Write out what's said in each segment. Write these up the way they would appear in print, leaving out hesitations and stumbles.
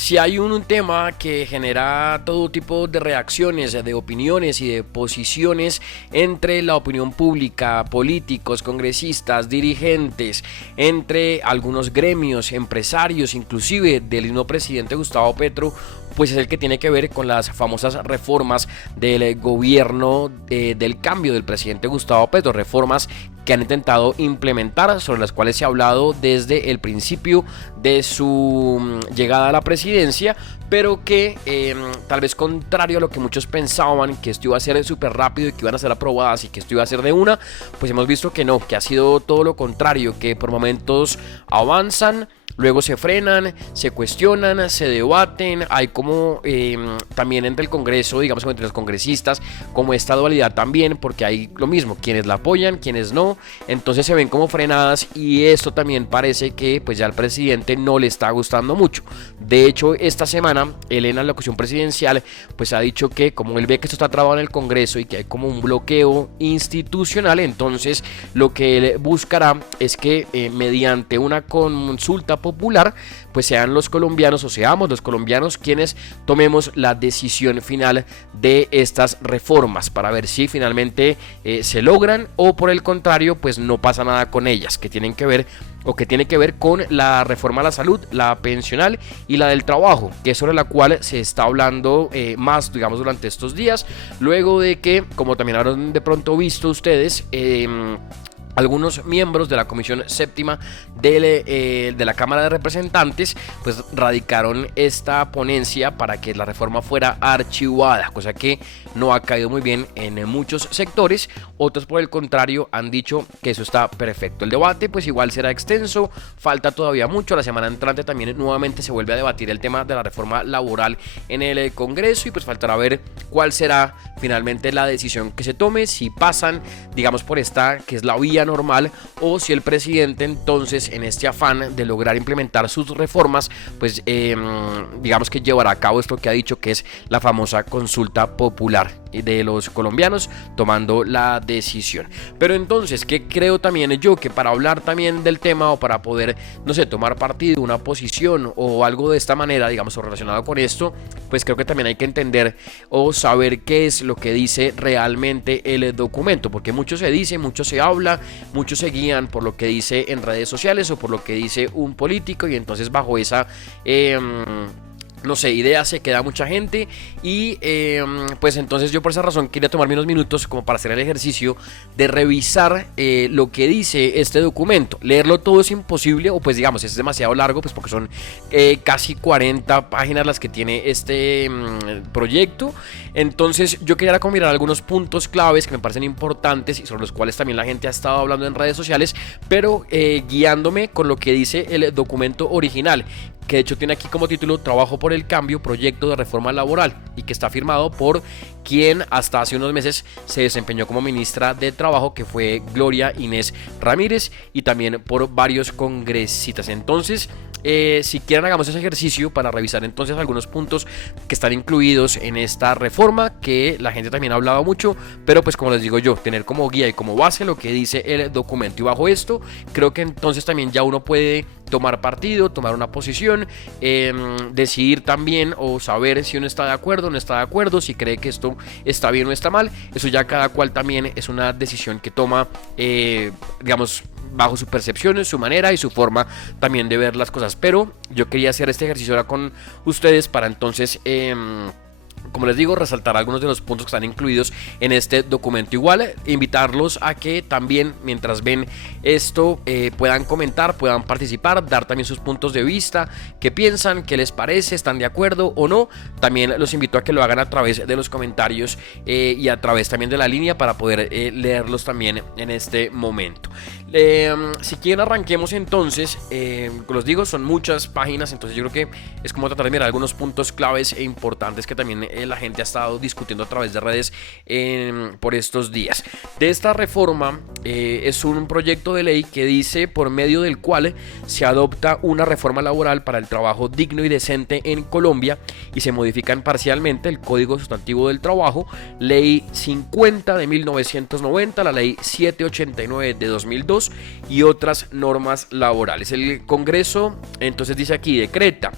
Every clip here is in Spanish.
Si hay un tema que genera todo tipo de reacciones, de opiniones y de posiciones entre la opinión pública, políticos, congresistas, dirigentes, entre algunos gremios, empresarios, inclusive del mismo presidente Gustavo Petro, pues es el que tiene que ver con las famosas reformas del gobierno del cambio del presidente Gustavo Petro, reformas que han intentado implementar, sobre las cuales se ha hablado desde el principio de su llegada a la presidencia, pero que tal vez contrario a lo que muchos pensaban, que esto iba a ser súper rápido y que iban a ser aprobadas y que esto iba a ser de una, pues hemos visto que no, que ha sido todo lo contrario, que por momentos avanzan, luego se frenan, se cuestionan, se debaten, hay como también entre el Congreso, digamos entre los congresistas, como esta dualidad también, porque hay lo mismo, quienes la apoyan, quienes no, entonces se ven como frenadas y esto también parece que pues ya al presidente no le está gustando mucho. De hecho, esta semana, él en la locución presidencial pues ha dicho que como él ve que esto está trabado en el Congreso y que hay como un bloqueo institucional, entonces lo que él buscará es que mediante una consulta popular, pues sean los colombianos o seamos los colombianos quienes tomemos la decisión final de estas reformas para ver si finalmente se logran o por el contrario pues no pasa nada con ellas, que tienen que ver o que tiene que ver con la reforma a la salud, la pensional y la del trabajo, que es sobre la cual se está hablando más, digamos, durante estos días, luego de que, como también habrán de pronto visto ustedes, algunos miembros de la Comisión Séptima de la Cámara de Representantes pues radicaron esta ponencia para que la reforma fuera archivada, cosa que no ha caído muy bien en muchos sectores. Otros por el contrario han dicho que eso está perfecto. El debate pues igual será extenso, falta todavía mucho. La semana entrante también nuevamente se vuelve a debatir el tema de la reforma laboral en el Congreso y pues faltará ver cuál será finalmente la decisión que se tome, si pasan digamos por esta que es la vía normal o si el presidente entonces en este afán de lograr implementar sus reformas pues digamos que llevará a cabo esto que ha dicho que es la famosa consulta popular de los colombianos tomando la decisión. Pero entonces, ¿qué creo también yo? Que para hablar también del tema o para poder, no sé, tomar partido, una posición o algo de esta manera, digamos, o relacionado con esto, pues creo que también hay que entender o saber qué es lo que dice realmente el documento, porque mucho se dice, mucho se habla, muchos se guían por lo que dice en redes sociales o por lo que dice un político y entonces bajo esa no sé, idea se queda mucha gente y pues entonces yo por esa razón quería tomarme unos minutos como para hacer el ejercicio de revisar lo que dice este documento. Leerlo todo es imposible o pues digamos es demasiado largo pues porque son casi 40 páginas las que tiene este proyecto. Entonces yo quería como mirar algunos puntos claves que me parecen importantes y sobre los cuales también la gente ha estado hablando en redes sociales, pero guiándome con lo que dice el documento original, que de hecho tiene aquí como título Trabajo por el Cambio, proyecto de reforma laboral, y que está firmado por quien hasta hace unos meses se desempeñó como ministra de Trabajo, que fue Gloria Inés Ramírez, y también por varios congresistas. Entonces, si quieren hagamos ese ejercicio para revisar entonces algunos puntos que están incluidos en esta reforma, que la gente también ha hablado mucho, pero pues como les digo yo, tener como guía y como base lo que dice el documento, y bajo esto creo que entonces también ya uno puede tomar partido, tomar una posición, decidir también o saber si uno está de acuerdo o no está de acuerdo, si cree que esto está bien o está mal. Eso ya cada cual también es una decisión que toma, digamos, bajo su percepción, su manera y su forma también de ver las cosas. Pero yo quería hacer este ejercicio ahora con ustedes para entonces como les digo, resaltar algunos de los puntos que están incluidos en este documento. Igual, invitarlos a que también, mientras ven esto, puedan comentar, puedan participar, dar también sus puntos de vista, qué piensan, qué les parece, están de acuerdo o no. También los invito a que lo hagan a través de los comentarios y a través también de la línea para poder leerlos también en este momento. Si quieren arranquemos entonces, los digo, son muchas páginas, entonces yo creo que es como tratar de mirar algunos puntos claves e importantes que también la gente ha estado discutiendo a través de redes por estos días. De esta reforma es un proyecto de ley que dice por medio del cual se adopta una reforma laboral para el trabajo digno y decente en Colombia y se modifican parcialmente el Código Sustantivo del Trabajo, Ley 50 de 1990, la Ley 789 de 2002 y otras normas laborales. El Congreso entonces dice aquí, decreta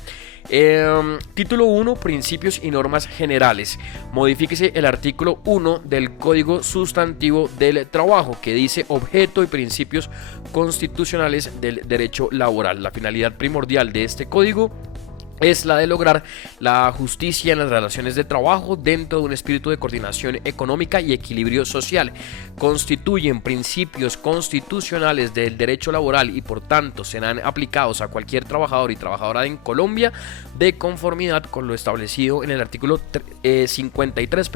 Título 1, principios y normas generales. Modifíquese el artículo 1 del Código Sustantivo del Trabajo, que dice objeto y principios constitucionales del derecho laboral. La finalidad primordial de este código es la de lograr la justicia en las relaciones de trabajo dentro de un espíritu de coordinación económica y equilibrio social. Constituyen principios constitucionales del derecho laboral y por tanto serán aplicados a cualquier trabajador y trabajadora en Colombia de conformidad con lo establecido en el artículo 53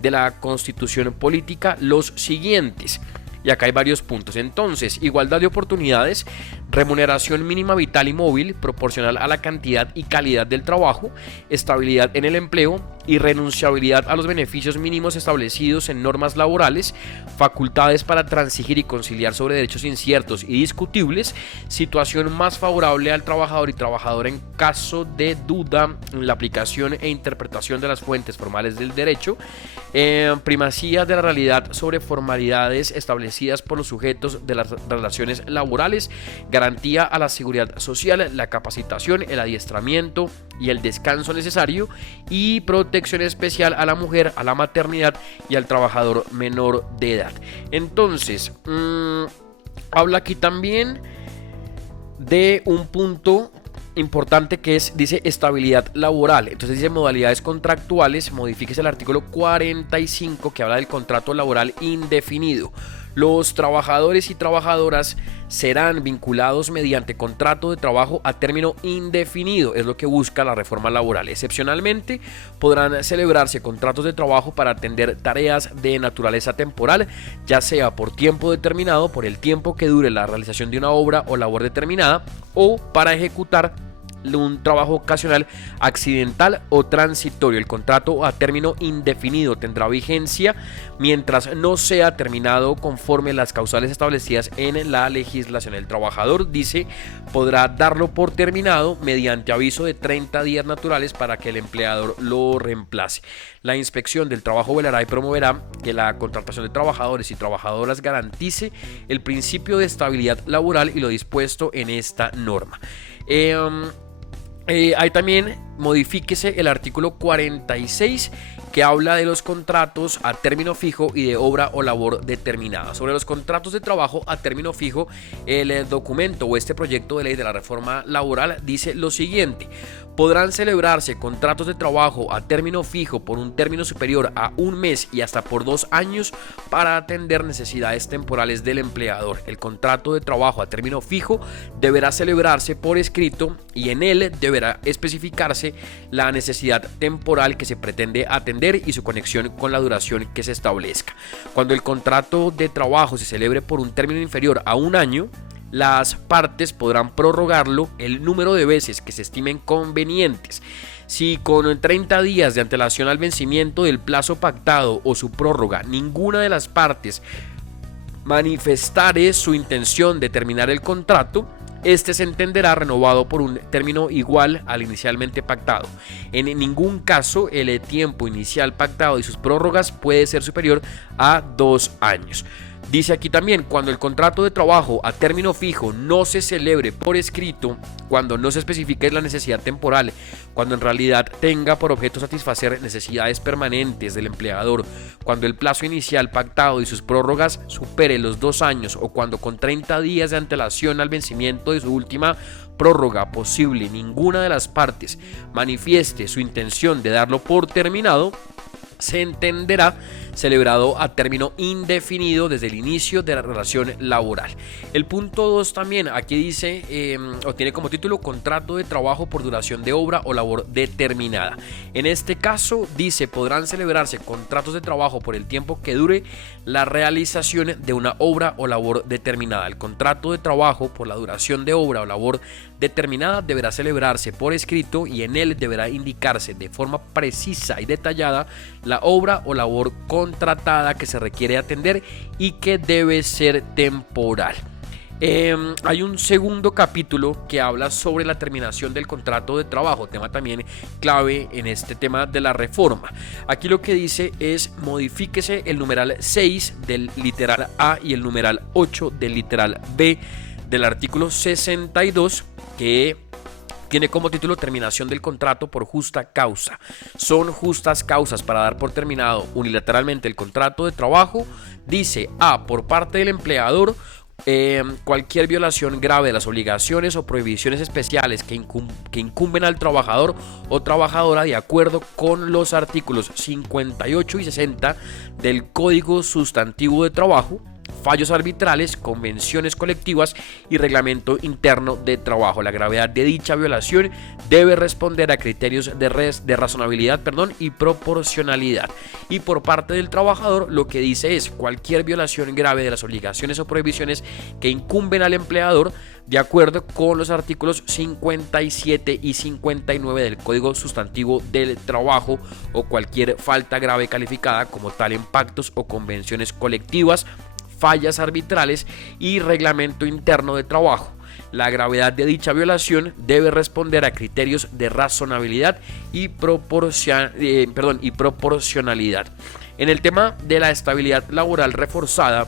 de la Constitución Política los siguientes. Y acá hay varios puntos. Entonces, igualdad de oportunidades, remuneración mínima vital y móvil proporcional a la cantidad y calidad del trabajo, estabilidad en el empleo, irrenunciabilidad a los beneficios mínimos establecidos en normas laborales, facultades para transigir y conciliar sobre derechos inciertos y discutibles, situación más favorable al trabajador y trabajadora en caso de duda en la aplicación e interpretación de las fuentes formales del derecho, primacía de la realidad sobre formalidades establecidas por los sujetos de las relaciones laborales, garantía a la seguridad social, la capacitación, el adiestramiento y el descanso necesario y protección especial a la mujer, a la maternidad y al trabajador menor de edad. Entonces, habla aquí también de un punto importante que es, dice estabilidad laboral. Entonces dice modalidades contractuales, modifíquese el artículo 45 que habla del contrato laboral indefinido. Los trabajadores y trabajadoras serán vinculados mediante contrato de trabajo a término indefinido, es lo que busca la reforma laboral. Excepcionalmente, podrán celebrarse contratos de trabajo para atender tareas de naturaleza temporal, ya sea por tiempo determinado, por el tiempo que dure la realización de una obra o labor determinada, o para ejecutar un trabajo ocasional, accidental o transitorio. El contrato a término indefinido tendrá vigencia mientras no sea terminado conforme las causales establecidas en la legislación. El trabajador, dice, podrá darlo por terminado mediante aviso de 30 días naturales para que el empleador lo reemplace. La inspección del trabajo velará y promoverá que la contratación de trabajadores y trabajadoras garantice el principio de estabilidad laboral y lo dispuesto en esta norma. Ahí también modifíquese el artículo 46 que habla de los contratos a término fijo y de obra o labor determinada. Sobre los contratos de trabajo a término fijo, el documento o este proyecto de ley de la reforma laboral dice lo siguiente: podrán celebrarse contratos de trabajo a término fijo por un término superior a un mes y hasta por 2 años para atender necesidades temporales del empleador. El contrato de trabajo a término fijo deberá celebrarse por escrito y en él deberá especificarse la necesidad temporal que se pretende atender y su conexión con la duración que se establezca. Cuando el contrato de trabajo se celebre por un término inferior a un año, las partes podrán prorrogarlo el número de veces que se estimen convenientes. Si con 30 días de antelación al vencimiento del plazo pactado o su prórroga ninguna de las partes manifestare su intención de terminar el contrato, este se entenderá renovado por un término igual al inicialmente pactado. En ningún caso el tiempo inicial pactado y sus prórrogas puede ser superior a 2 años. Dice aquí también, cuando el contrato de trabajo a término fijo no se celebre por escrito, cuando no se especifique la necesidad temporal, cuando en realidad tenga por objeto satisfacer necesidades permanentes del empleador, cuando el plazo inicial pactado y sus prórrogas supere los 2 años o cuando con 30 días de antelación al vencimiento de su última prórroga posible ninguna de las partes manifieste su intención de darlo por terminado, se entenderá celebrado a término indefinido desde el inicio de la relación laboral. El punto 2 también aquí dice o tiene como título contrato de trabajo por duración de obra o labor determinada. En este caso dice podrán celebrarse contratos de trabajo por el tiempo que dure la realización de una obra o labor determinada. El contrato de trabajo por la duración de obra o labor determinada deberá celebrarse por escrito y en él deberá indicarse de forma precisa y detallada la obra o labor contratada que se requiere atender y que debe ser temporal. Hay un segundo capítulo que habla sobre la terminación del contrato de trabajo, tema también clave en este tema de la reforma. Aquí lo que dice es modifíquese el numeral 6 del literal A y el numeral 8 del literal B del artículo 62 que Tiene como título terminación del contrato por justa causa. Son justas causas para dar por terminado unilateralmente el contrato de trabajo. Dice A, por parte del empleador, cualquier violación grave de las obligaciones o prohibiciones especiales que incumben al trabajador o trabajadora de acuerdo con los artículos 58 y 60 del Código Sustantivo de Trabajo, fallos arbitrales, convenciones colectivas y reglamento interno de trabajo. La gravedad de dicha violación debe responder a criterios de razonabilidad, y proporcionalidad. Y por parte del trabajador, lo que dice es cualquier violación grave de las obligaciones o prohibiciones que incumben al empleador de acuerdo con los artículos 57 y 59 del Código Sustantivo del Trabajo, o cualquier falta grave calificada como tal en pactos o convenciones colectivas, fallas arbitrales y reglamento interno de trabajo. La gravedad de dicha violación debe responder a criterios de razonabilidad y proporcionalidad. En el tema de la estabilidad laboral reforzada,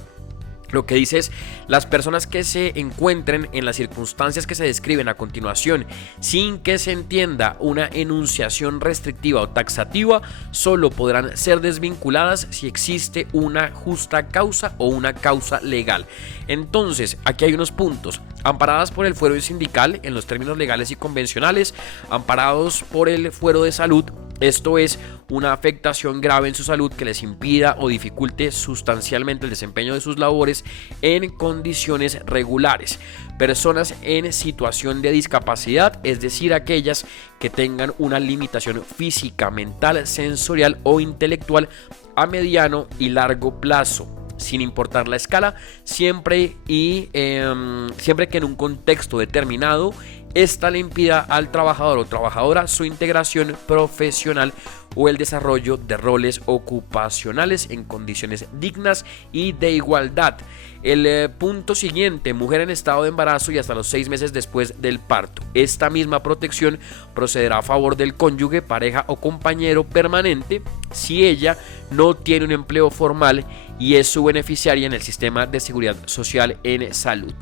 lo que dice es: las personas que se encuentren en las circunstancias que se describen a continuación, sin que se entienda una enunciación restrictiva o taxativa, solo podrán ser desvinculadas si existe una justa causa o una causa legal. Entonces, aquí hay unos puntos: amparadas por el fuero sindical en los términos legales y convencionales, amparados por el fuero de salud, esto es, una afectación grave en su salud que les impida o dificulte sustancialmente el desempeño de sus labores en condiciones regulares. Personas en situación de discapacidad, es decir, aquellas que tengan una limitación física, mental, sensorial o intelectual a mediano y largo plazo, sin importar la escala, siempre que en un contexto determinado esta le impida al trabajador o trabajadora su integración profesional o el desarrollo de roles ocupacionales en condiciones dignas y de igualdad. El punto siguiente: mujer en estado de embarazo y hasta los 6 meses después del parto. Esta misma protección procederá a favor del cónyuge, pareja o compañero permanente si ella no tiene un empleo formal y es su beneficiaria en el sistema de seguridad social en salud.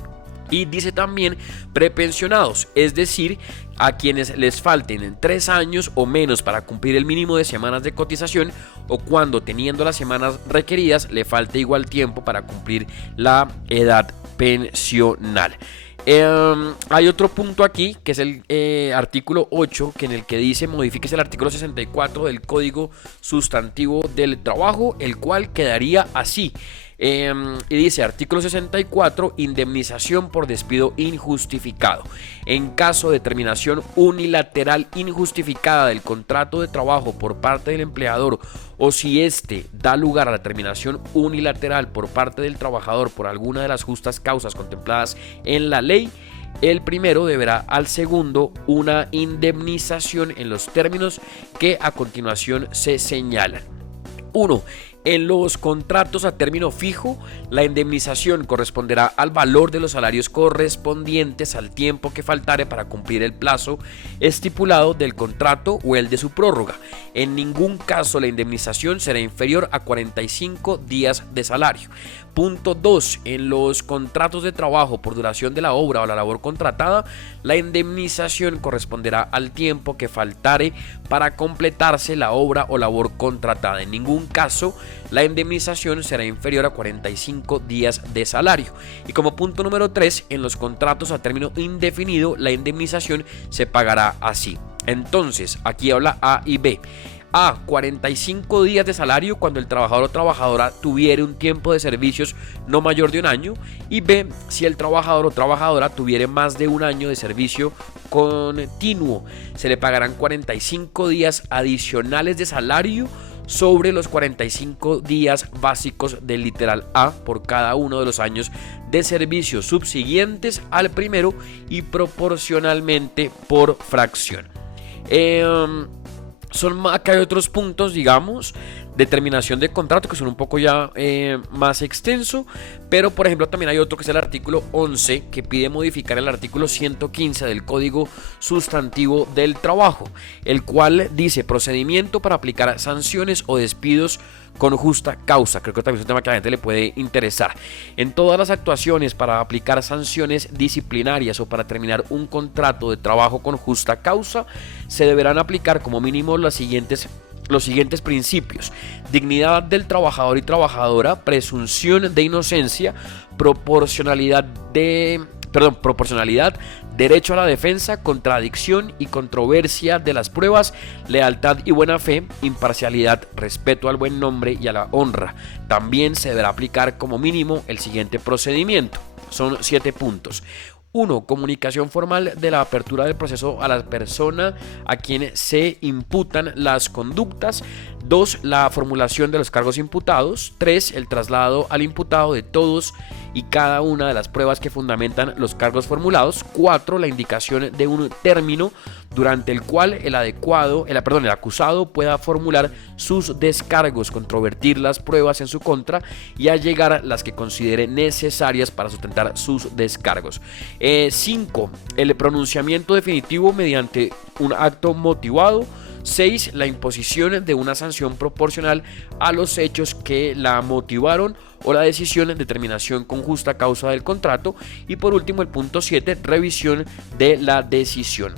Y dice también prepensionados, es decir, a quienes les falten 3 años o menos para cumplir el mínimo de semanas de cotización, o cuando, teniendo las semanas requeridas, le falte igual tiempo para cumplir la edad pensional. Hay otro punto aquí que es el artículo 8, que en el que dice: modifíquese el artículo 64 del Código Sustantivo del Trabajo, el cual quedaría así. Y dice: artículo 64, indemnización por despido injustificado. En caso de terminación unilateral injustificada del contrato de trabajo por parte del empleador, o si éste da lugar a la terminación unilateral por parte del trabajador por alguna de las justas causas contempladas en la ley, el primero deberá al segundo una indemnización en los términos que a continuación se señalan. 1. En los contratos a término fijo, la indemnización corresponderá al valor de los salarios correspondientes al tiempo que faltare para cumplir el plazo estipulado del contrato o el de su prórroga. En ningún caso la indemnización será inferior a 45 días de salario. Punto 2. En los contratos de trabajo por duración de la obra o la labor contratada, la indemnización corresponderá al tiempo que faltare para completarse la obra o labor contratada. En ningún caso la indemnización será inferior a 45 días de salario. Y como punto número 3, en los contratos a término indefinido, la indemnización se pagará así. Entonces, aquí habla A y B. A, 45 días de salario cuando el trabajador o trabajadora tuviere un tiempo de servicios no mayor de 1 año. Y B, si el trabajador o trabajadora tuviere más de 1 año de servicio continuo, se le pagarán 45 días adicionales de salario sobre los 45 días básicos del literal A por cada uno de los años de servicio subsiguientes al primero y proporcionalmente por fracción. Acá hay otros puntos, digamos, de terminación de contrato, que son un poco ya más extenso. Pero por ejemplo también hay otro que es el artículo 11, que pide modificar el artículo 115 del Código Sustantivo del Trabajo, el cual dice procedimiento para aplicar sanciones o despidos con justa causa. Creo que también es un tema que a la gente le puede interesar. En todas las actuaciones para aplicar sanciones disciplinarias o para terminar un contrato de trabajo con justa causa, se deberán aplicar como mínimo los siguientes principios: dignidad del trabajador y trabajadora, presunción de inocencia, proporcionalidad, derecho a la defensa, contradicción y controversia de las pruebas, lealtad y buena fe, imparcialidad, respeto al buen nombre y a la honra. También se deberá aplicar como mínimo el siguiente procedimiento. Son 7 puntos. 1. Comunicación formal de la apertura del proceso a la persona a quien se imputan las conductas. 2. La formulación de los cargos imputados. 3. El traslado al imputado de todos y cada una de las pruebas que fundamentan los cargos formulados. 4. La indicación de un término durante el cual el acusado pueda formular sus descargos, controvertir las pruebas en su contra y allegar las que considere necesarias para sustentar sus descargos. 5. El pronunciamiento definitivo mediante un acto motivado. 6. La imposición de una sanción proporcional a los hechos que la motivaron o la decisión de terminación con justa causa del contrato. Y por último, el punto 7, revisión de la decisión.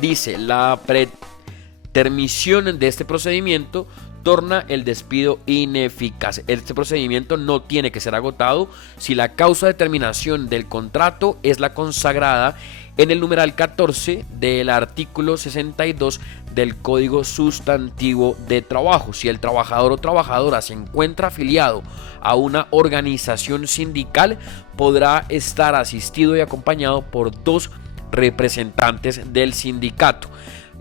Dice: la pretermisión de este procedimiento torna el despido ineficaz. Este procedimiento no tiene que ser agotado si la causa de terminación del contrato es la consagrada en el numeral 14 del artículo 62 del Código Sustantivo de Trabajo. Si el trabajador o trabajadora se encuentra afiliado a una organización sindical, podrá estar asistido y acompañado por 2 representantes del sindicato.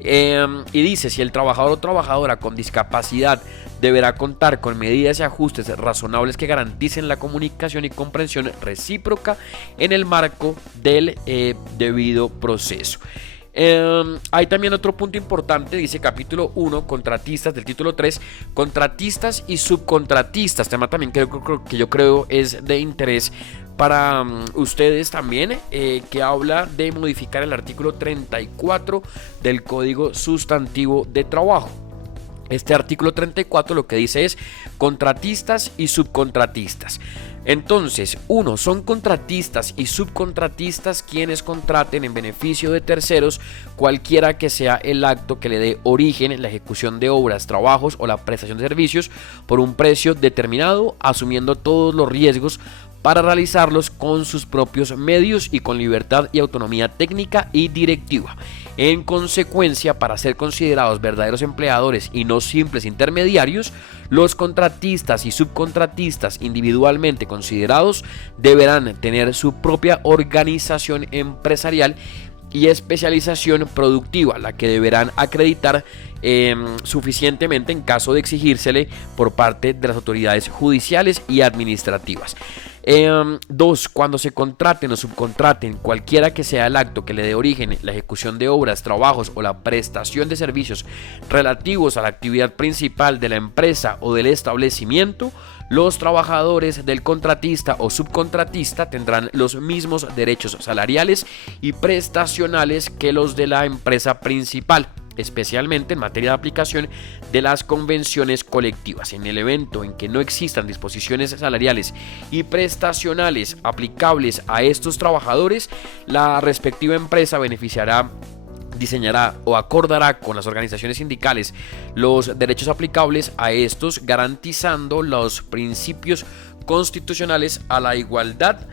Y dice: si el trabajador o trabajadora con discapacidad deberá contar con medidas y ajustes razonables que garanticen la comunicación y comprensión recíproca en el marco del debido proceso. Hay también otro punto importante, dice capítulo 1, contratistas, del título 3, contratistas y subcontratistas, tema también que yo creo es de interés para ustedes también, que habla de modificar el artículo 34 del Código Sustantivo de Trabajo. Este artículo 34 lo que dice es contratistas y subcontratistas. Entonces, 1. Son contratistas y subcontratistas quienes contraten en beneficio de terceros cualquiera que sea el acto que le dé origen en la ejecución de obras, trabajos o la prestación de servicios por un precio determinado, asumiendo todos los riesgos para realizarlos con sus propios medios y con libertad y autonomía técnica y directiva. En consecuencia, para ser considerados verdaderos empleadores y no simples intermediarios, los contratistas y subcontratistas individualmente considerados deberán tener su propia organización empresarial y especialización productiva, la que deberán acreditar suficientemente en caso de exigírsele por parte de las autoridades judiciales y administrativas. 2. Cuando se contraten o subcontraten cualquiera que sea el acto que le dé origen la ejecución de obras, trabajos o la prestación de servicios relativos a la actividad principal de la empresa o del establecimiento, los trabajadores del contratista o subcontratista tendrán los mismos derechos salariales y prestacionales que los de la empresa principal, especialmente en materia de aplicación de las convenciones colectivas. En el evento en que no existan disposiciones salariales y prestacionales aplicables a estos trabajadores, la respectiva empresa diseñará o acordará con las organizaciones sindicales los derechos aplicables a estos, garantizando los principios constitucionales a la igualdad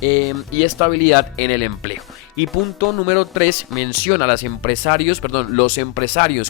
y estabilidad en el empleo. Y punto número 3 menciona los empresarios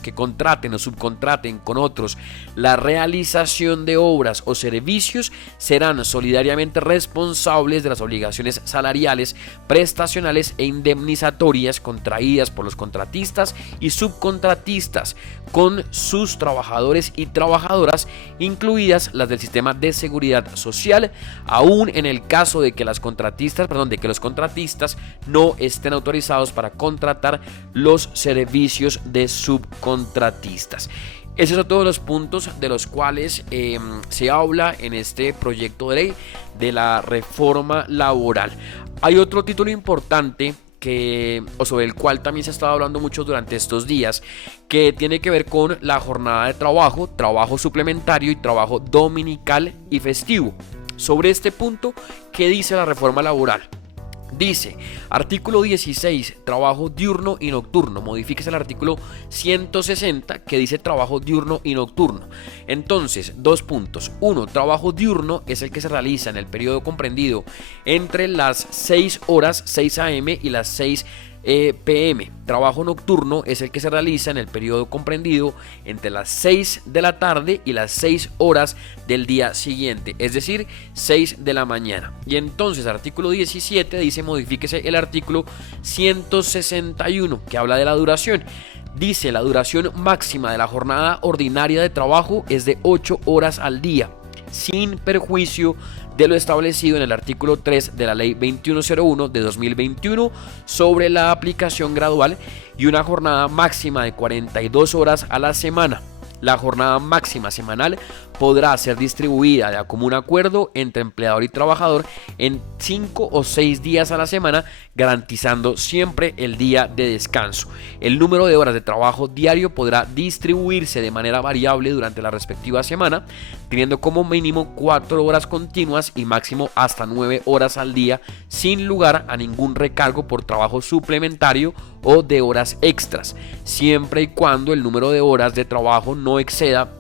que contraten o subcontraten con otros la realización de obras o servicios serán solidariamente responsables de las obligaciones salariales, prestacionales e indemnizatorias contraídas por los contratistas y subcontratistas con sus trabajadores y trabajadoras, incluidas las del sistema de seguridad social, aún en el caso de que los contratistas no estén autorizados para contratar los servicios de subcontratistas. Esos son todos los puntos de los cuales se habla en este proyecto de ley de la reforma laboral. Hay otro título importante o sobre el cual también se ha estado hablando mucho durante estos días, que tiene que ver con la jornada de trabajo, trabajo suplementario y trabajo dominical y festivo. Sobre este punto, ¿qué dice la reforma laboral? Dice, artículo 16, trabajo diurno y nocturno. Modifíquese el artículo 160 que dice trabajo diurno y nocturno. Entonces, dos puntos. Uno, trabajo diurno es el que se realiza en el periodo comprendido entre las 6 horas, 6 a.m. y las 6 p.m. Trabajo nocturno es el que se realiza en el periodo comprendido entre las 6 de la tarde y las 6 horas del día siguiente, es decir, 6 de la mañana. Y entonces, artículo 17 dice modifíquese el artículo 161 que habla de la duración. Dice, la duración máxima de la jornada ordinaria de trabajo es de 8 horas al día, sin perjuicio de lo establecido en el artículo 3 de la ley 2101 de 2021 sobre la aplicación gradual, y una jornada máxima de 42 horas a la semana. La jornada máxima semanal podrá ser distribuida de común acuerdo entre empleador y trabajador en 5 o 6 días a la semana, garantizando siempre el día de descanso. El número de horas de trabajo diario podrá distribuirse de manera variable durante la respectiva semana, teniendo como mínimo 4 horas continuas y máximo hasta 9 horas al día, sin lugar a ningún recargo por trabajo suplementario o de horas extras, siempre y cuando el número de horas de trabajo no exceda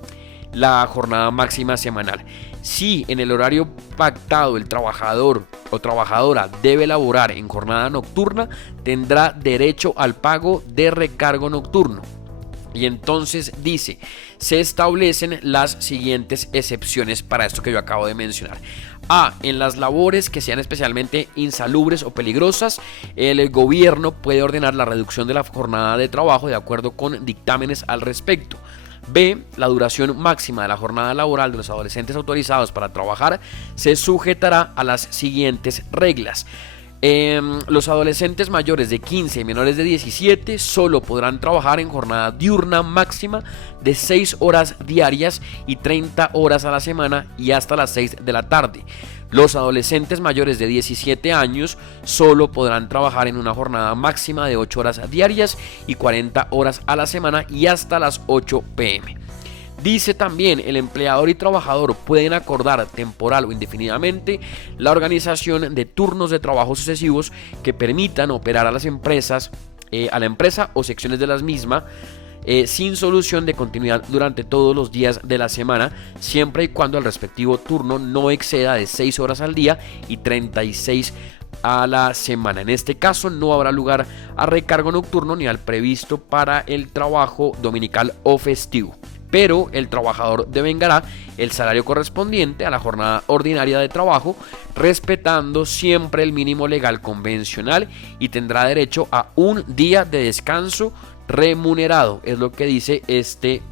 la jornada máxima semanal. Si en el horario pactado el trabajador o trabajadora debe laborar en jornada nocturna, tendrá derecho al pago de recargo nocturno. Y entonces dice, se establecen las siguientes excepciones para esto que yo acabo de mencionar. A. En las labores que sean especialmente insalubres o peligrosas, el gobierno puede ordenar la reducción de la jornada de trabajo de acuerdo con dictámenes al respecto. B. La duración máxima de la jornada laboral de los adolescentes autorizados para trabajar se sujetará a las siguientes reglas. Los adolescentes mayores de 15 y menores de 17 solo podrán trabajar en jornada diurna máxima de 6 horas diarias y 30 horas a la semana y hasta las 6 de la tarde. Los adolescentes mayores de 17 años solo podrán trabajar en una jornada máxima de 8 horas diarias y 40 horas a la semana y hasta las 8 p.m. Dice también, el empleador y trabajador pueden acordar temporal o indefinidamente la organización de turnos de trabajo sucesivos que permitan operar a las empresas, a la empresa o secciones de las mismas, sin solución de continuidad durante todos los días de la semana, siempre y cuando el respectivo turno no exceda de 6 horas al día y 36 a la semana. En este caso no habrá lugar a recargo nocturno ni al previsto para el trabajo dominical o festivo, pero el trabajador devengará el salario correspondiente a la jornada ordinaria de trabajo, respetando siempre el mínimo legal convencional, y tendrá derecho a un día de descanso remunerado, es lo que dice este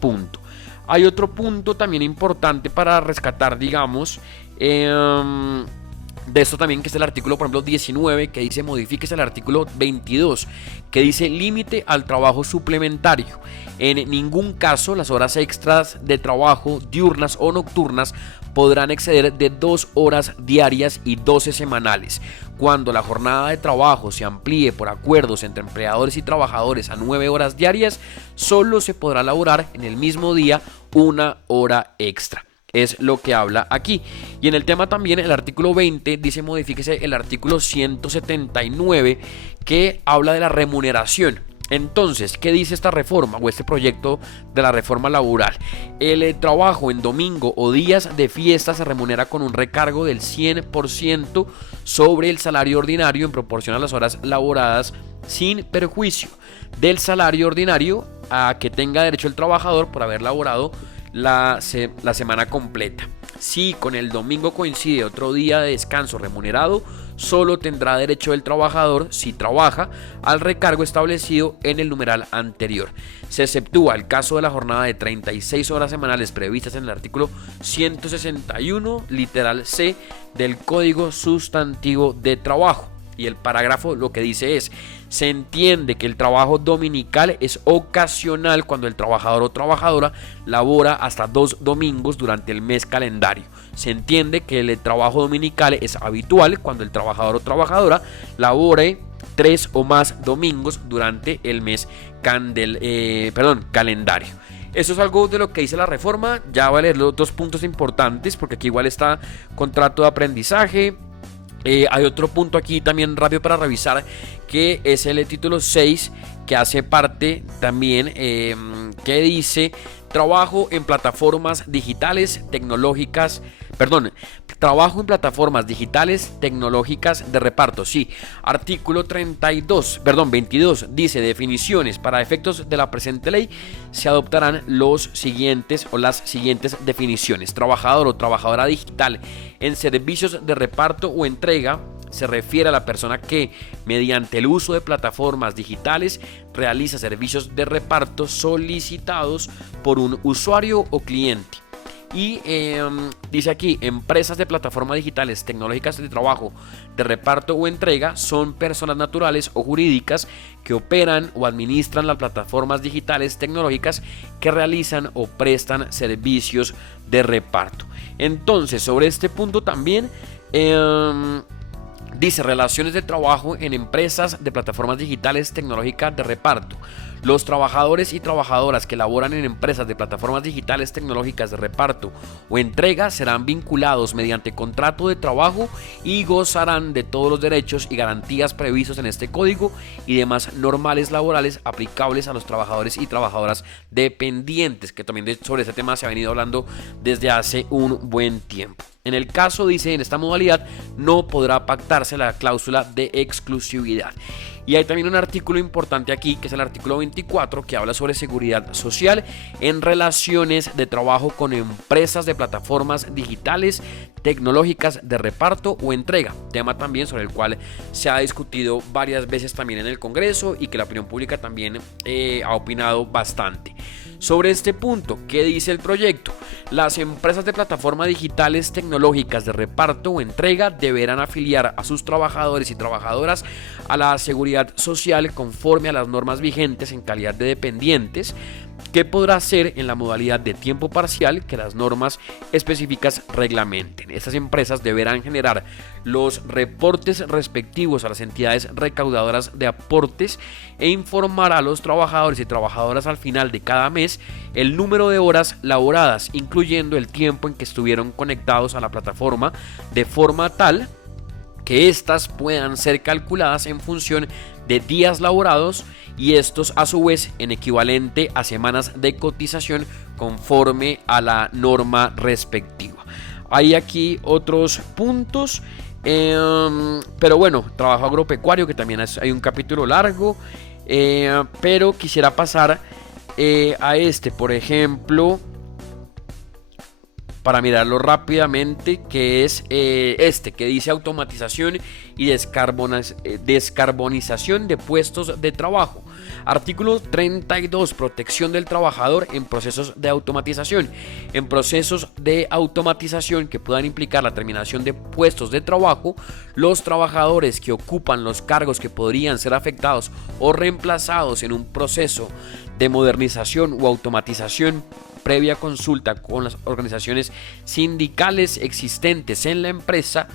punto. Hay otro punto también importante para rescatar, digamos, de esto también, que es el artículo, por ejemplo, 19, que dice modifíquese el artículo 22, que dice límite al trabajo suplementario. En ningún caso las horas extras de trabajo diurnas o nocturnas podrán exceder de 2 horas diarias y 12 semanales. Cuando la jornada de trabajo se amplíe por acuerdos entre empleadores y trabajadores a 9 horas diarias, solo se podrá laborar en el mismo día 1 hora extra. Es lo que habla aquí. Y en el tema también, el artículo 20 dice modifíquese el artículo 179, que habla de la remuneración. Entonces, ¿qué dice esta reforma o este proyecto de la reforma laboral? El trabajo en domingo o días de fiesta se remunera con un recargo del 100% sobre el salario ordinario en proporción a las horas laboradas, sin perjuicio del salario ordinario a que tenga derecho el trabajador por haber laborado la semana completa. Si con el domingo coincide otro día de descanso remunerado, solo tendrá derecho el trabajador, si trabaja, al recargo establecido en el numeral anterior. Se exceptúa el caso de la jornada de 36 horas semanales previstas en el artículo 161, literal C, del Código Sustantivo de Trabajo. Y el parágrafo lo que dice es: se entiende que el trabajo dominical es ocasional cuando el trabajador o trabajadora labora hasta 2 domingos durante el mes calendario. Se entiende que el trabajo dominical es habitual cuando el trabajador o trabajadora labore 3 o más domingos durante el mes calendario. Eso es algo de lo que dice la reforma. Ya voy a leer los 2 puntos importantes, porque aquí igual está contrato de aprendizaje. Hay otro punto aquí también rápido para revisar, que es el título 6, que hace parte también, que dice trabajo en plataformas digitales tecnológicas, trabajo en plataformas digitales tecnológicas de reparto. Sí, artículo 22 dice: definiciones. Para efectos de la presente ley se adoptarán las siguientes definiciones: trabajador o trabajadora digital en servicios de reparto o entrega se refiere a la persona que, mediante el uso de plataformas digitales, realiza servicios de reparto solicitados por un usuario o cliente. Y dice aquí: empresas de plataformas digitales tecnológicas de trabajo, de reparto o entrega son personas naturales o jurídicas que operan o administran las plataformas digitales tecnológicas que realizan o prestan servicios de reparto. Entonces, sobre este punto también dice: relaciones de trabajo en empresas de plataformas digitales tecnológicas de reparto. Los trabajadores y trabajadoras que laboran en empresas de plataformas digitales tecnológicas de reparto o entrega serán vinculados mediante contrato de trabajo y gozarán de todos los derechos y garantías previstos en este código y demás normales laborales aplicables a los trabajadores y trabajadoras dependientes, que también sobre ese tema se ha venido hablando desde hace un buen tiempo. En el caso, dice, en esta modalidad no podrá pactarse la cláusula de exclusividad. Y hay también un artículo importante aquí, que es el artículo 24, que habla sobre seguridad social en relaciones de trabajo con empresas de plataformas digitales tecnológicas de reparto o entrega, tema también sobre el cual se ha discutido varias veces también en el Congreso y que la opinión pública también ha opinado bastante. Sobre este punto, ¿qué dice el proyecto? Las empresas de plataformas digitales tecnológicas de reparto o entrega deberán afiliar a sus trabajadores y trabajadoras a la seguridad social conforme a las normas vigentes en calidad de dependientes, que podrá hacer en la modalidad de tiempo parcial que las normas específicas reglamenten. Estas empresas deberán generar los reportes respectivos a las entidades recaudadoras de aportes e informar a los trabajadores y trabajadoras al final de cada mes el número de horas laboradas, incluyendo el tiempo en que estuvieron conectados a la plataforma, de forma tal que éstas puedan ser calculadas en función de días laborados y estos a su vez en equivalente a semanas de cotización conforme a la norma respectiva. Hay aquí otros puntos, pero bueno, trabajo agropecuario, que también hay un capítulo largo, pero quisiera pasar a este, por ejemplo, para mirarlo rápidamente, que es que dice automatización y descarbonización de puestos de trabajo. Artículo 32, protección del trabajador en procesos de automatización. En procesos de automatización que puedan implicar la terminación de puestos de trabajo, los trabajadores que ocupan los cargos que podrían ser afectados o reemplazados en un proceso de modernización o automatización, previa consulta con las organizaciones sindicales existentes en la empresa,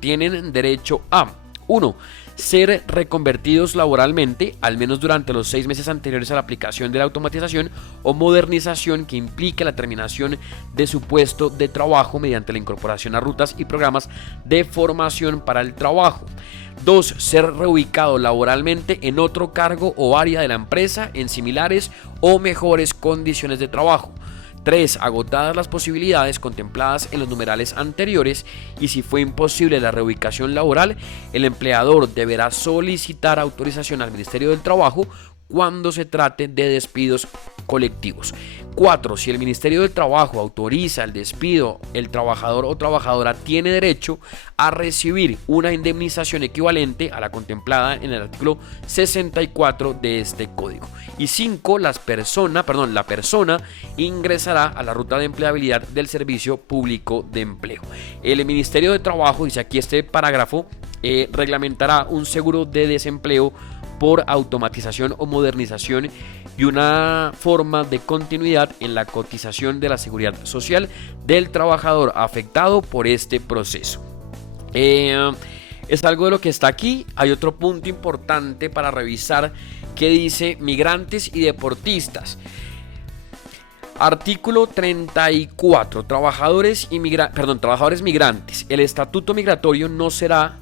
tienen derecho a 1. Ser reconvertidos laboralmente, al menos durante los 6 meses anteriores a la aplicación de la automatización o modernización que implique la terminación de su puesto de trabajo mediante la incorporación a rutas y programas de formación para el trabajo. 2. Ser reubicado laboralmente en otro cargo o área de la empresa en similares o mejores condiciones de trabajo. 3. Agotadas las posibilidades contempladas en los numerales anteriores y si fue imposible la reubicación laboral, el empleador deberá solicitar autorización al Ministerio del Trabajo cuando se trate de despidos colectivos. 4. Si el Ministerio del Trabajo autoriza el despido, el trabajador o trabajadora tiene derecho a recibir una indemnización equivalente a la contemplada en el artículo 64 de este código. Y 5. La persona ingresará a la ruta de empleabilidad del Servicio Público de Empleo. El Ministerio de Trabajo, dice aquí este parágrafo, reglamentará un seguro de desempleo por automatización o modernización y una forma de continuidad en la cotización de la seguridad social del trabajador afectado por este proceso. Es algo de lo que está aquí. Hay otro punto importante para revisar que dice migrantes y deportistas. Artículo 34. Trabajadores migrantes. El estatuto migratorio no será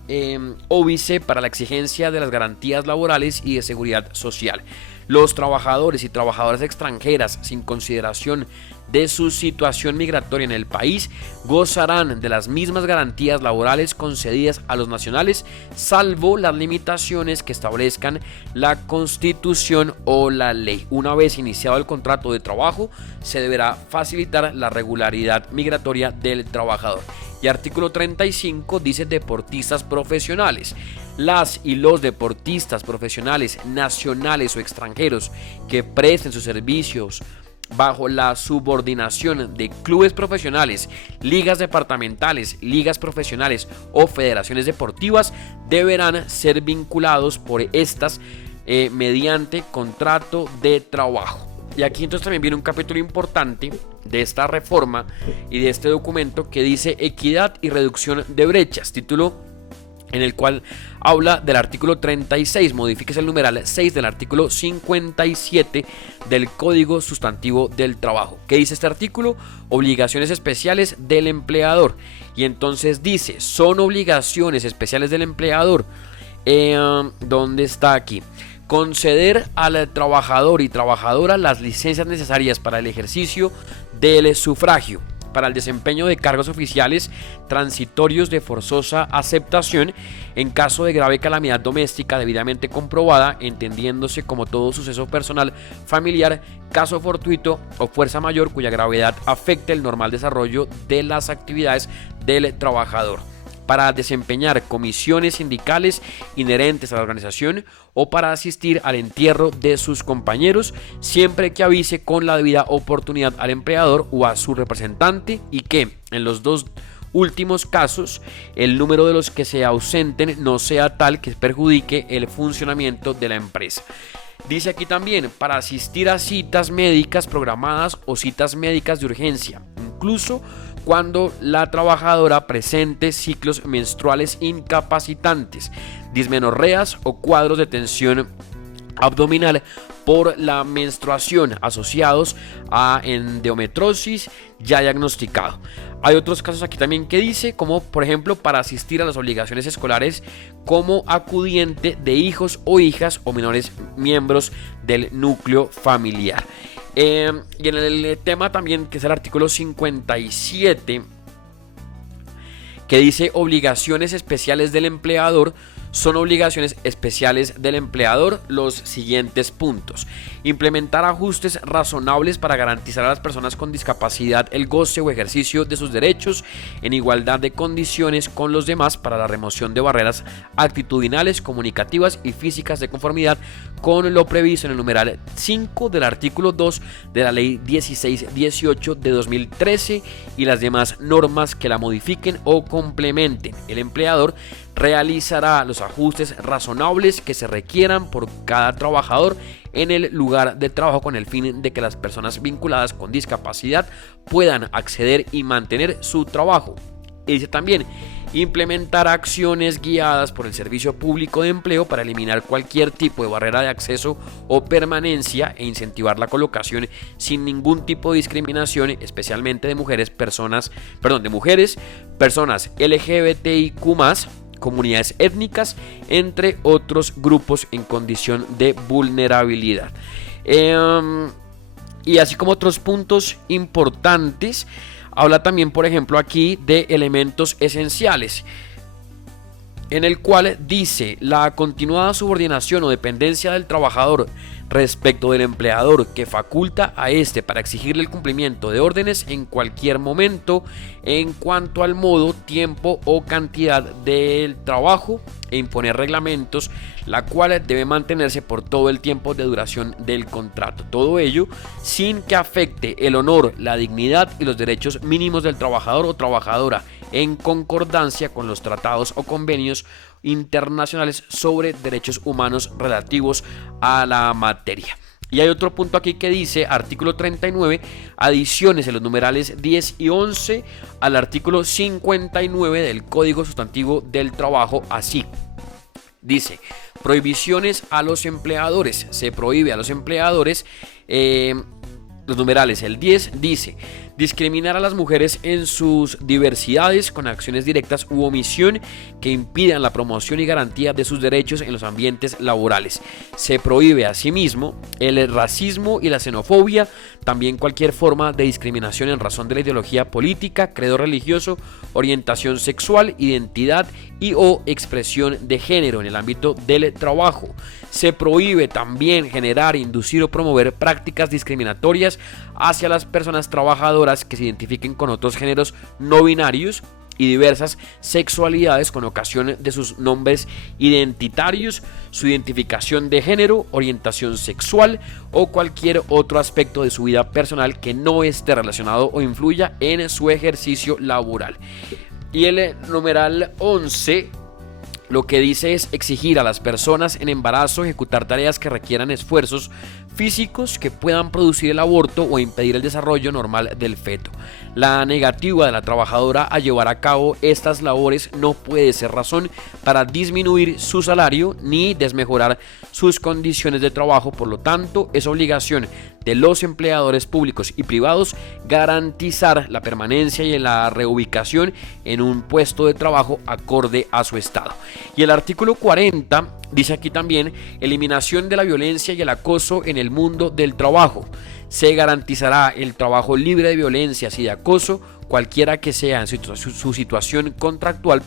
óbice para la exigencia de las garantías laborales y de seguridad social. Los trabajadores y trabajadoras extranjeras, sin consideración de su situación migratoria en el país, gozarán de las mismas garantías laborales concedidas a los nacionales, salvo las limitaciones que establezcan la Constitución o la ley. Una vez iniciado el contrato de trabajo, se deberá facilitar la regularidad migratoria del trabajador. Y artículo 35 dice deportistas profesionales. Las y los deportistas profesionales nacionales o extranjeros que presten sus servicios bajo la subordinación de clubes profesionales, ligas departamentales, ligas profesionales o federaciones deportivas deberán ser vinculados por estas mediante contrato de trabajo. Y aquí entonces también viene un capítulo importante de esta reforma y de este documento que dice equidad y reducción de brechas, título en el cual habla del artículo 36, modifíquese el numeral 6 del artículo 57 del Código Sustantivo del Trabajo. ¿Qué dice este artículo? Obligaciones especiales del empleador. Y entonces dice, son obligaciones especiales del empleador. ¿Dónde está aquí? Conceder al trabajador y trabajadora las licencias necesarias para el ejercicio del sufragio, para el desempeño de cargos oficiales transitorios de forzosa aceptación en caso de grave calamidad doméstica debidamente comprobada, entendiéndose como todo suceso personal, familiar, caso fortuito o fuerza mayor cuya gravedad afecte el normal desarrollo de las actividades del trabajador, para desempeñar comisiones sindicales inherentes a la organización o para asistir al entierro de sus compañeros, siempre que avise con la debida oportunidad al empleador o a su representante, y que en los dos últimos casos el número de los que se ausenten no sea tal que perjudique el funcionamiento de la empresa. Dice aquí también para asistir a citas médicas programadas o citas médicas de urgencia, incluso cuando la trabajadora presente ciclos menstruales incapacitantes, dismenorreas o cuadros de tensión abdominal por la menstruación asociados a endometriosis ya diagnosticado. Hay otros casos aquí también que dice, como por ejemplo para asistir a las obligaciones escolares como acudiente de hijos o hijas o menores miembros del núcleo familiar. Y en el tema también, que es el artículo 57, que dice obligaciones especiales del empleador, son obligaciones especiales del empleador los siguientes puntos: implementar ajustes razonables para garantizar a las personas con discapacidad el goce o ejercicio de sus derechos en igualdad de condiciones con los demás, para la remoción de barreras actitudinales, comunicativas y físicas de conformidad con lo previsto en el numeral 5 del artículo 2 de la ley 1618 de 2013 y las demás normas que la modifiquen o complementen. El empleador realizará los ajustes razonables que se requieran por cada trabajador en el lugar de trabajo con el fin de que las personas vinculadas con discapacidad puedan acceder y mantener su trabajo. Y dice también implementar acciones guiadas por el Servicio Público de Empleo para eliminar cualquier tipo de barrera de acceso o permanencia e incentivar la colocación sin ningún tipo de discriminación, especialmente de personas LGBTIQ+, comunidades étnicas, entre otros grupos en condición de vulnerabilidad. Y así como otros puntos importantes, habla también, por ejemplo, aquí de elementos esenciales, en el cual dice la continuada subordinación o dependencia del trabajador respecto del empleador, que faculta a este para exigirle el cumplimiento de órdenes en cualquier momento en cuanto al modo, tiempo o cantidad del trabajo, e imponer reglamentos, la cual debe mantenerse por todo el tiempo de duración del contrato. Todo ello sin que afecte el honor, la dignidad y los derechos mínimos del trabajador o trabajadora, en concordancia con los tratados o convenios internacionales sobre derechos humanos relativos a la materia. Y hay otro punto aquí que dice, artículo 39, adiciones en los numerales 10 y 11 al artículo 59 del Código Sustantivo del Trabajo, así. Dice, prohibiciones a los empleadores. Se prohíbe a los empleadores, los numerales, el 10 dice, discriminar a las mujeres en sus diversidades con acciones directas u omisión que impidan la promoción y garantía de sus derechos en los ambientes laborales. Se prohíbe asimismo el racismo y la xenofobia, también cualquier forma de discriminación en razón de la ideología política, credo religioso, orientación sexual, identidad y o expresión de género en el ámbito del trabajo. Se prohíbe también generar, inducir o promover prácticas discriminatorias hacia las personas trabajadoras que se identifiquen con otros géneros no binarios y diversas sexualidades con ocasión de sus nombres identitarios, su identificación de género, orientación sexual o cualquier otro aspecto de su vida personal que no esté relacionado o influya en su ejercicio laboral. Y el numeral 11 lo que dice es exigir a las personas en embarazo ejecutar tareas que requieran esfuerzos físicos que puedan producir el aborto o impedir el desarrollo normal del feto. La negativa de la trabajadora a llevar a cabo estas labores no puede ser razón para disminuir su salario ni desmejorar sus condiciones de trabajo. Por lo tanto, es obligación de los empleadores públicos y privados garantizar la permanencia y la reubicación en un puesto de trabajo acorde a su estado. Y el artículo 40 dice aquí también, eliminación de la violencia y el acoso en el mundo del trabajo. Se garantizará el trabajo libre de violencias y de acoso, cualquiera que sea en su situación contractual,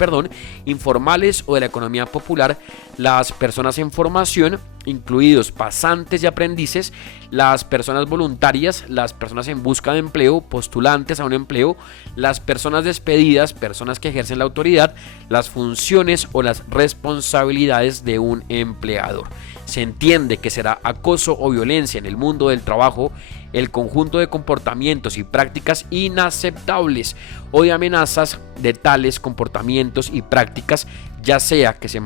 informales o de la economía popular, las personas en formación, incluidos pasantes y aprendices, las personas voluntarias, las personas en busca de empleo, postulantes a un empleo, las personas despedidas, personas que ejercen la autoridad, las funciones o las responsabilidades de un empleador. Se entiende que será acoso o violencia en el mundo del trabajo el conjunto de comportamientos y prácticas inaceptables o de amenazas de tales comportamientos y prácticas, ya sea que se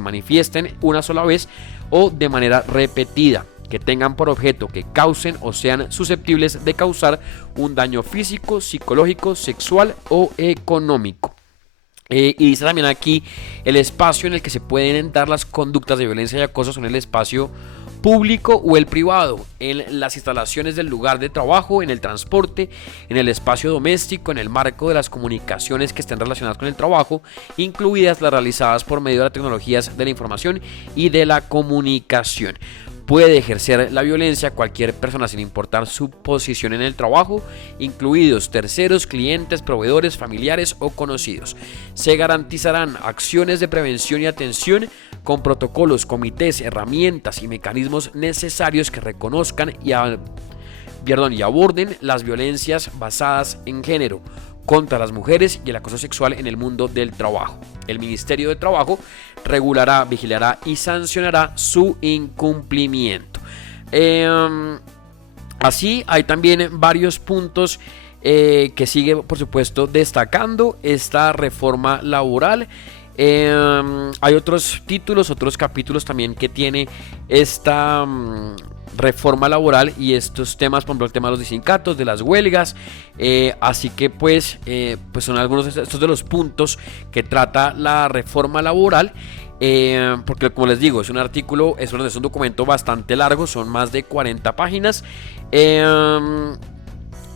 manifiesten una sola vez o de manera repetida, que tengan por objeto que causen o sean susceptibles de causar un daño físico, psicológico, sexual o económico. Y dice también aquí, el espacio en el que se pueden dar las conductas de violencia y acoso son el espacio público o el privado, en las instalaciones del lugar de trabajo, en el transporte, en el espacio doméstico, en el marco de las comunicaciones que estén relacionadas con el trabajo, incluidas las realizadas por medio de las tecnologías de la información y de la comunicación. Puede ejercer la violencia cualquier persona sin importar su posición en el trabajo, incluidos terceros, clientes, proveedores, familiares o conocidos. Se garantizarán acciones de prevención y atención con protocolos, comités, herramientas y mecanismos necesarios que reconozcan y aborden las violencias basadas en género contra las mujeres y el acoso sexual en el mundo del trabajo. El Ministerio de Trabajo regulará, vigilará y sancionará su incumplimiento. Así hay también varios puntos que sigue, por supuesto, destacando esta reforma laboral. Hay otros títulos, otros capítulos también que tiene esta reforma laboral y estos temas, por ejemplo el tema de los sindicatos, de las huelgas, así que pues son algunos de estos de los puntos que trata la reforma laboral, porque como les digo es un artículo, es un documento bastante largo, son más de 40 páginas.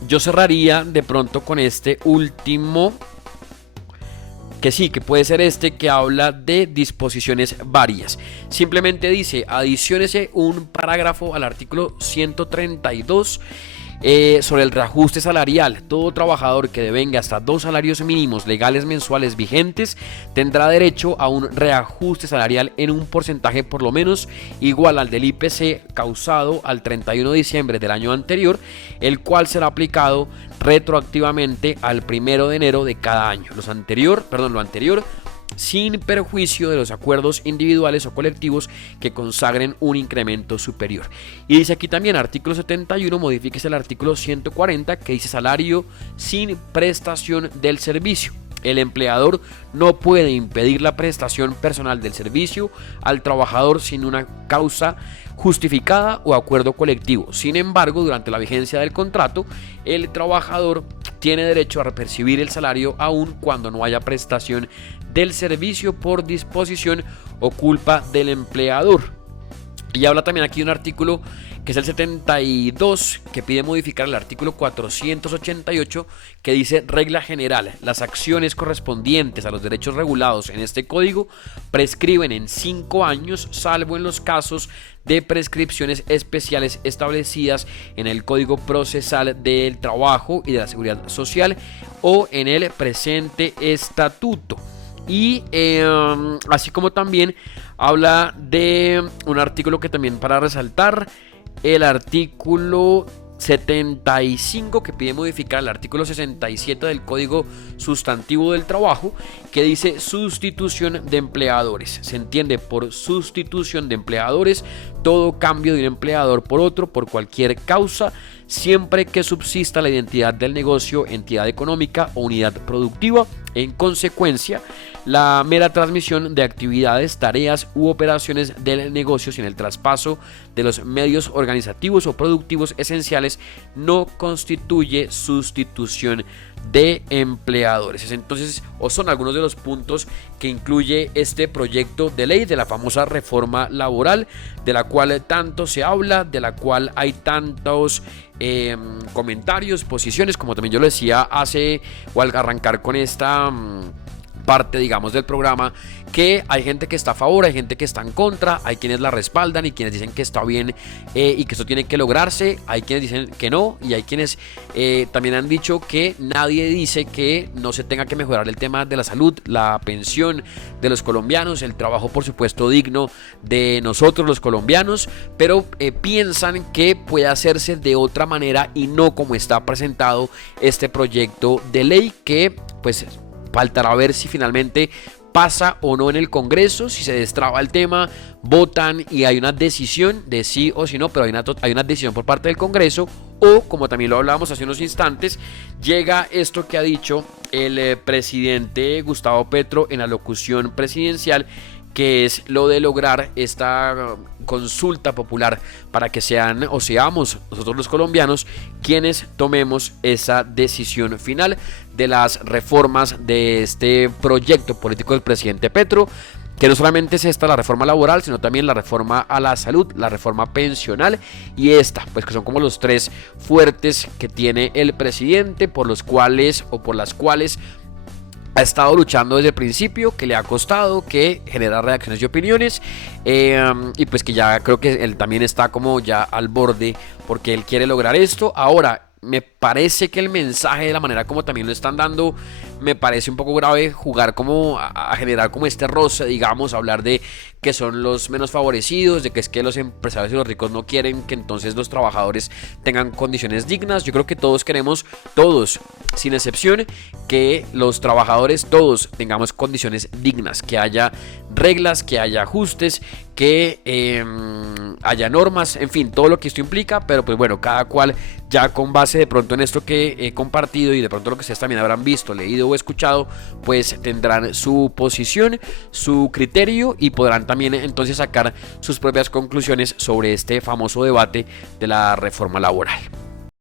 Yo cerraría de pronto con este último, que sí, que puede ser que habla de disposiciones varias. Simplemente dice, adiciónese un parágrafo al artículo 132 sobre el reajuste salarial. Todo trabajador que devenga hasta 2 salarios mínimos legales mensuales vigentes tendrá derecho a un reajuste salarial en un porcentaje por lo menos igual al del IPC causado al 31 de diciembre del año anterior, el cual será aplicado retroactivamente al 1 de enero de cada año. Lo anterior sin perjuicio de los acuerdos individuales o colectivos que consagren un incremento superior. Y dice aquí también, artículo 71, modifíquese el artículo 140 que dice salario sin prestación del servicio. El empleador no puede impedir la prestación personal del servicio al trabajador sin una causa justificada o acuerdo colectivo. Sin embargo, durante la vigencia del contrato, el trabajador tiene derecho a percibir el salario aun cuando no haya prestación del servicio por disposición o culpa del empleador. Y habla también aquí de un artículo que es el 72, que pide modificar el artículo 488, que dice: regla general, las acciones correspondientes a los derechos regulados en este código prescriben en 5 años, salvo en los casos de prescripciones especiales establecidas en el Código Procesal del Trabajo y de la Seguridad Social o en el presente estatuto. Y así como también habla de un artículo que también para resaltar, el artículo 75, que pide modificar el artículo 67 del Código Sustantivo del Trabajo, que dice sustitución de empleadores. Se entiende por sustitución de empleadores todo cambio de un empleador por otro por cualquier causa, siempre que subsista la identidad del negocio, entidad económica o unidad productiva. En consecuencia, la mera transmisión de actividades, tareas u operaciones del negocio sin el traspaso de los medios organizativos o productivos esenciales no constituye sustitución de empleadores. Entonces, o son algunos de los puntos que incluye este proyecto de ley de la famosa reforma laboral, de la cual tanto se habla, de la cual hay tantos comentarios, posiciones, como también yo lo decía hace o al arrancar con esta parte, digamos, del programa, que hay gente que está a favor, hay gente que está en contra, hay quienes la respaldan y quienes dicen que está bien y que esto tiene que lograrse, hay quienes dicen que no, y hay quienes también han dicho que nadie dice que no se tenga que mejorar el tema de la salud, la pensión de los colombianos, el trabajo por supuesto digno de nosotros los colombianos, pero piensan que puede hacerse de otra manera y no como está presentado este proyecto de ley, que pues faltará ver si finalmente pasa o no en el Congreso, si se destraba el tema, votan y hay una decisión de sí o sí no, pero hay una decisión por parte del Congreso, o como también lo hablábamos hace unos instantes, llega esto que ha dicho el presidente Gustavo Petro en la locución presidencial, que es lo de lograr esta consulta popular para que sean o seamos nosotros los colombianos quienes tomemos esa decisión final de las reformas de este proyecto político del presidente Petro, que no solamente es esta la reforma laboral, sino también la reforma a la salud, la reforma pensional y esta, pues que son como los tres fuertes que tiene el presidente, por los cuales o por las cuales ha estado luchando desde el principio, que le ha costado, que genera reacciones y opiniones, y pues que ya creo que él también está como ya al borde porque él quiere lograr esto. Ahora, me parece que el mensaje, de la manera como también lo están dando, me parece un poco grave jugar como a generar como este roce, digamos, hablar de que son los menos favorecidos, de que es que los empresarios y los ricos no quieren que entonces los trabajadores tengan condiciones dignas. Yo creo que todos queremos, todos, sin excepción, que los trabajadores todos tengamos condiciones dignas, que haya reglas, que haya ajustes, que haya normas, en fin, todo lo que esto implica, pero pues bueno, cada cual ya con base de pronto en esto que he compartido y de pronto lo que ustedes también habrán visto, leído o escuchado, pues tendrán su posición, su criterio y podrán también entonces sacar sus propias conclusiones sobre este famoso debate de la reforma laboral.